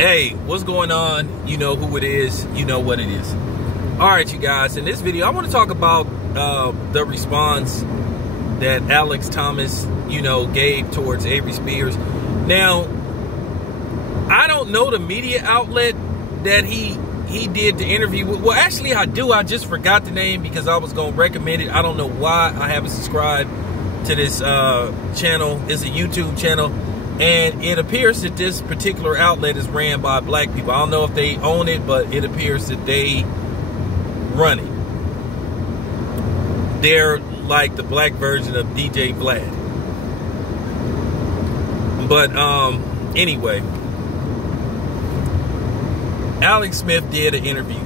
Hey, what's going on? You know who it is. You know what it is. All right, you guys. In this video, I want to talk about the response that Alex Thomas, gave towards Avery Spears. Now, I don't know the media outlet that he did the interview with. Well, actually, I do. I just forgot the name because I was going to recommend it. I don't know why I haven't subscribed to this channel. It's a YouTube channel. And it appears that this particular outlet is ran by black people. I don't know if they own it, but it appears that they run it. They're like the black version of DJ Vlad. But anyway, Alex Smith did an interview.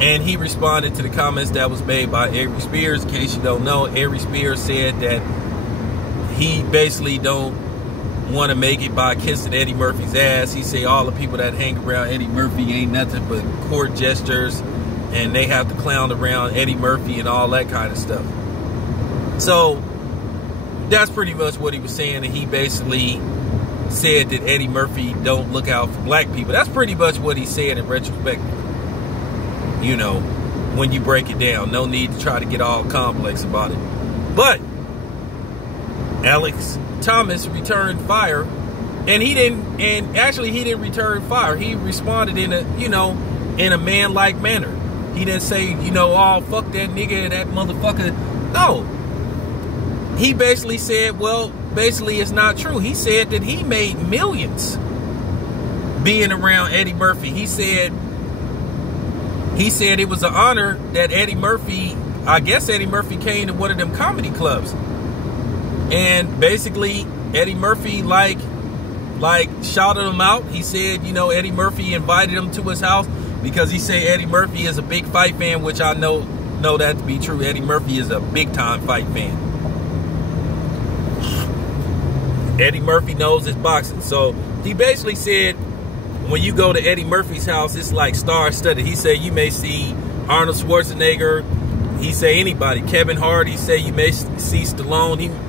And he responded to the comments that was made by Avery Spears. In case you don't know, Avery Spears said that he basically don't want to make it by kissing Eddie Murphy's ass. He say all the people that hang around Eddie Murphy ain't nothing but court jesters, and they have to clown around Eddie Murphy and all that kind of stuff. So that's pretty much what he was saying, and he basically said that Eddie Murphy don't look out for black people. That's pretty much what he said in retrospect. When you break it down, no need to try to get all complex about it. But Alex Thomas returned fire, and he didn't return fire. He responded in a man-like manner. He didn't say, oh, fuck that nigga, that motherfucker. No. He basically said, well, basically it's not true. He said that he made millions being around Eddie Murphy. He said it was an honor that Eddie Murphy came to one of them comedy clubs. And basically, Eddie Murphy like shouted him out. He said, Eddie Murphy invited him to his house because he said Eddie Murphy is a big fight fan, which I know that to be true. Eddie Murphy is a big time fight fan. Eddie Murphy knows his boxing. So he basically said, when you go to Eddie Murphy's house, it's like star-studded. He said you may see Arnold Schwarzenegger. He say anybody, Kevin Hart. He say you may see Stallone.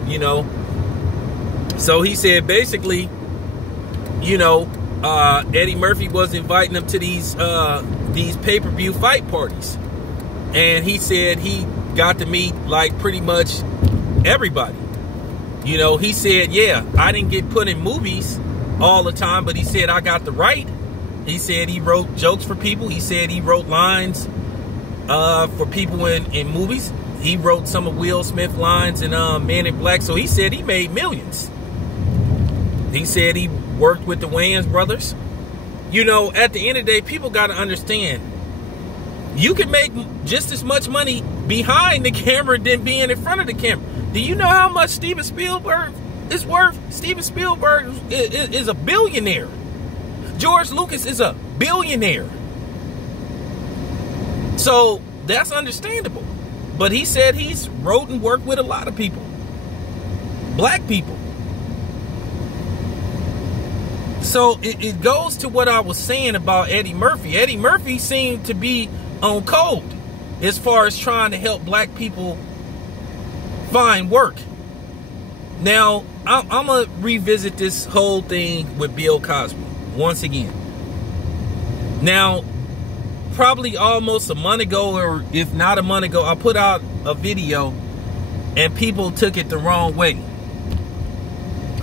So he said basically, Eddie Murphy was inviting him to these pay-per-view fight parties, and he said he got to meet like pretty much everybody. He said, yeah, I didn't get put in movies all the time, but he said I got the right. He said he wrote jokes for people. He said he wrote lines for people in movies. He wrote some of Will Smith lines in Men in Black. So he said he made millions. He said he worked with the Wayans brothers. At the end of the day, people got to understand, you can make just as much money behind the camera than being in front of the camera. Do you know how much Steven Spielberg is worth? Steven Spielberg is a billionaire. George Lucas is a billionaire. So that's understandable. But he said he's wrote and worked with a lot of people. Black people. So it goes to what I was saying about Eddie Murphy. Eddie Murphy seemed to be on code as far as trying to help black people find work. Now, I'm going to revisit this whole thing with Bill Cosby once again. Now, probably almost a month ago, or if not a month ago, I put out a video and people took it the wrong way.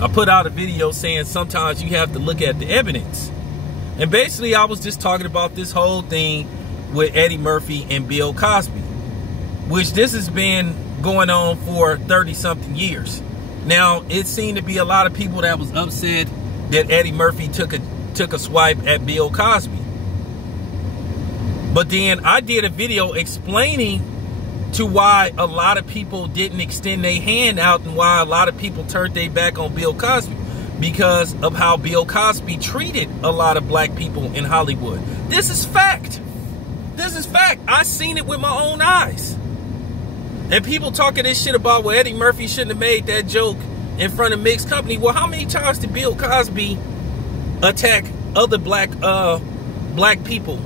I put out a video saying sometimes you have to look at the evidence. And basically I was just talking about this whole thing with Eddie Murphy and Bill Cosby, which this has been going on for 30-something years. Now, it seemed to be a lot of people that was upset that Eddie Murphy took a swipe at Bill Cosby. But then I did a video explaining to why a lot of people didn't extend their hand out and why a lot of people turned their back on Bill Cosby because of how Bill Cosby treated a lot of black people in Hollywood. This is fact. This is fact. I seen it with my own eyes. And people talking this shit about, well, Eddie Murphy shouldn't have made that joke in front of mixed company. Well, how many times did Bill Cosby attack other black people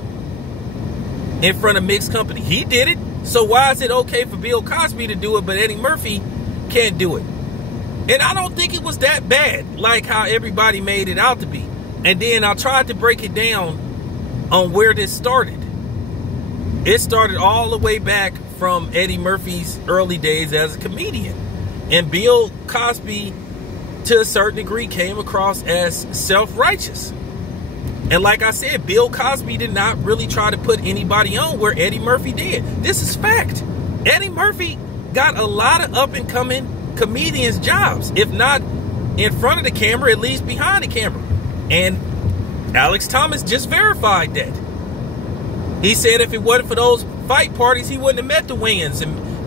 in front of mixed company? He did it. So why is it okay for Bill Cosby to do it, but Eddie Murphy can't do it? And I don't think it was that bad, like how everybody made it out to be. And then I tried to break it down on where this started. It started all the way back from Eddie Murphy's early days as a comedian. And Bill Cosby, to a certain degree, came across as self-righteous. And like I said, Bill Cosby did not really try to put anybody on where Eddie Murphy did. This is fact. Eddie Murphy got a lot of up-and-coming comedians jobs, if not in front of the camera, at least behind the camera. And Alex Thomas just verified that. He said if it wasn't for those fight parties, he wouldn't have met the Wayans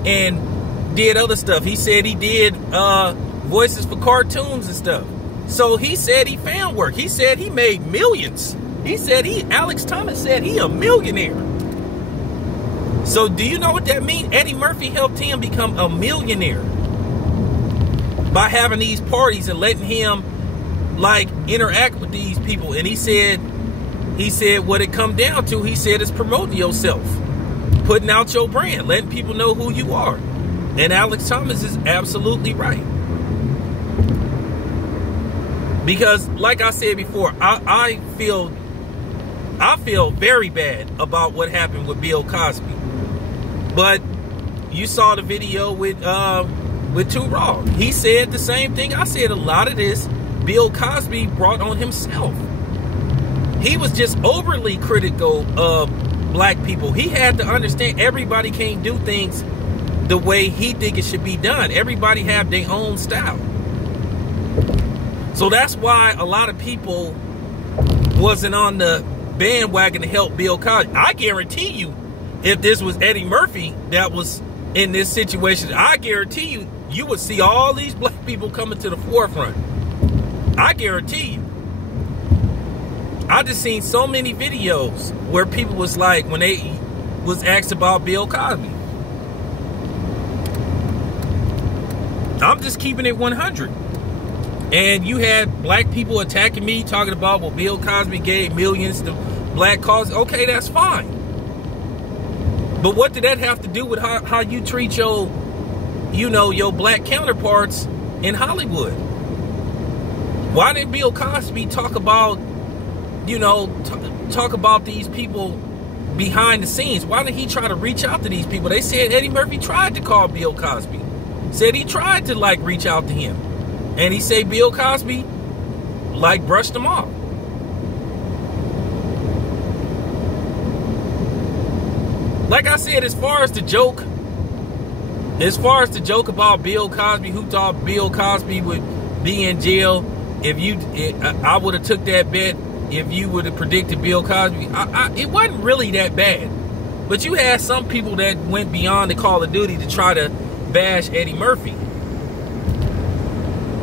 and did other stuff. He said he did voices for cartoons and stuff. So he said he found work. He said he made millions. He said Alex Thomas said he a millionaire. So do you know what that means? Eddie Murphy helped him become a millionaire by having these parties and letting him like interact with these people. And he said what it come down to, he said, is promoting yourself, putting out your brand, letting people know who you are. And Alex Thomas is absolutely right. Because like I said before, I feel very bad about what happened with Bill Cosby. But you saw the video with Too Raw. He said the same thing I said. A lot of this Bill Cosby brought on himself. He was just overly critical of black people. He had to understand everybody can't do things the way he think it should be done. Everybody have their own style. So that's why a lot of people wasn't on the bandwagon to help Bill Cosby. I guarantee you, if this was Eddie Murphy that was in this situation, I guarantee you, you would see all these black people coming to the forefront. I guarantee you. I just seen so many videos where people was like, when they was asked about Bill Cosby. I'm just keeping it 100. And you had black people attacking me, talking about, well, Bill Cosby gave millions to black causes. Okay, that's fine. But what did that have to do with how you treat your, your black counterparts in Hollywood? Why didn't Bill Cosby talk about, talk about these people behind the scenes? Why didn't he try to reach out to these people? They said Eddie Murphy tried to call Bill Cosby. Said he tried to, reach out to him. And he said Bill Cosby, brushed him off. Like I said, as far as the joke about Bill Cosby, who thought Bill Cosby would be in jail, I would have took that bet if you would have predicted Bill Cosby. It wasn't really that bad. But you had some people that went beyond the call of duty to try to bash Eddie Murphy.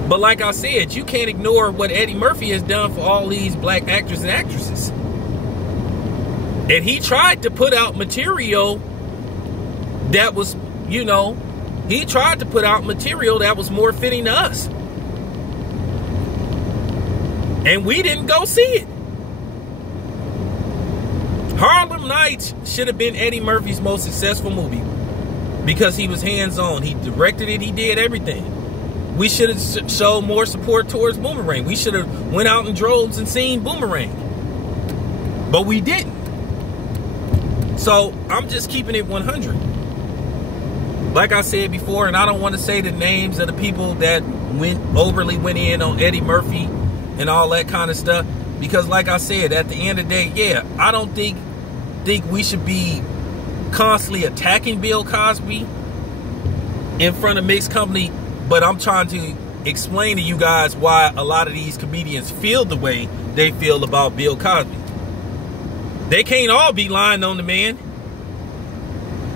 But like I said, you can't ignore what Eddie Murphy has done for all these black actors and actresses. And he tried to put out material that was, he tried to put out material that was more fitting to us. And we didn't go see it. Harlem Nights should have been Eddie Murphy's most successful movie because he was hands-on. He directed it. He did everything. We should have showed more support towards Boomerang. We should have went out in droves and seen Boomerang. But we didn't. So I'm just keeping it 100. Like I said before, and I don't want to say the names of the people that overly went in on Eddie Murphy and all that kind of stuff. Because like I said, at the end of the day, yeah, I don't think we should be constantly attacking Bill Cosby in front of mixed company. But I'm trying to explain to you guys why a lot of these comedians feel the way they feel about Bill Cosby. They can't all be lying on the man.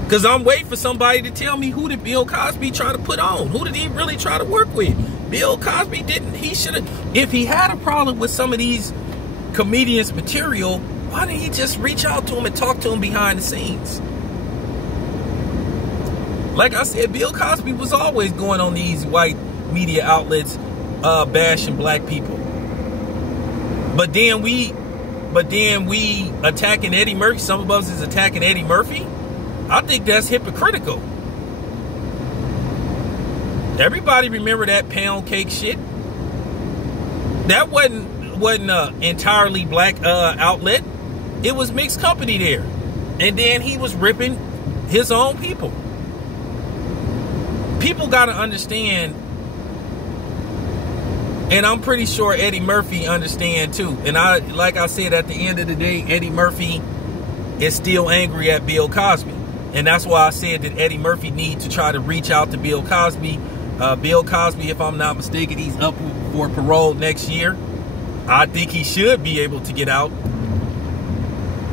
Because I'm waiting for somebody to tell me, who did Bill Cosby try to put on? Who did he really try to work with? Bill Cosby didn't. He should have. If he had a problem with some of these comedians' material, why didn't he just reach out to him and talk to him behind the scenes? Like I said, Bill Cosby was always going on these white media outlets bashing black people. But then we attacking Eddie Murphy. Some of us is attacking Eddie Murphy. I think that's hypocritical. Everybody remember that pound cake shit? That wasn't wasn't an entirely black outlet. It was mixed company there. And then he was ripping his own people. People got to understand, and I'm pretty sure Eddie Murphy understand too. And like I said, at the end of the day, Eddie Murphy is still angry at Bill Cosby. And that's why I said that Eddie Murphy needs to try to reach out to Bill Cosby. Bill Cosby, if I'm not mistaken, he's up for parole next year. I think he should be able to get out.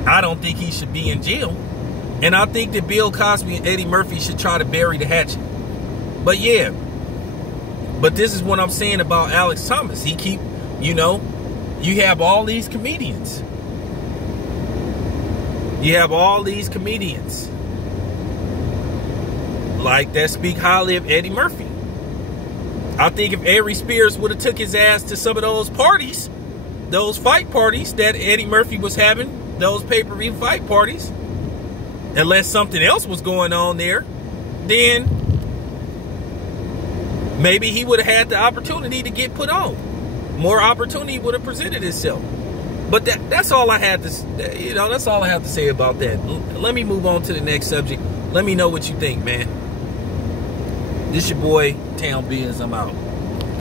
I don't think he should be in jail. And I think that Bill Cosby and Eddie Murphy should try to bury the hatchet. But yeah. But this is what I'm saying about Alex Thomas. He keep, you know, you have all these comedians. You have all these comedians like that speak highly of Eddie Murphy. I think if Aries Spears would have took his ass to some of those parties, those fight parties that Eddie Murphy was having, those pay-per-view fight parties, unless something else was going on there, then maybe he would have had the opportunity to get put on. More opportunity would have presented itself. But that's all I had to, you know, that's all I have to say about that. Let me move on to the next subject. Let me know what you think, man. This your boy, Town Biz. I'm out.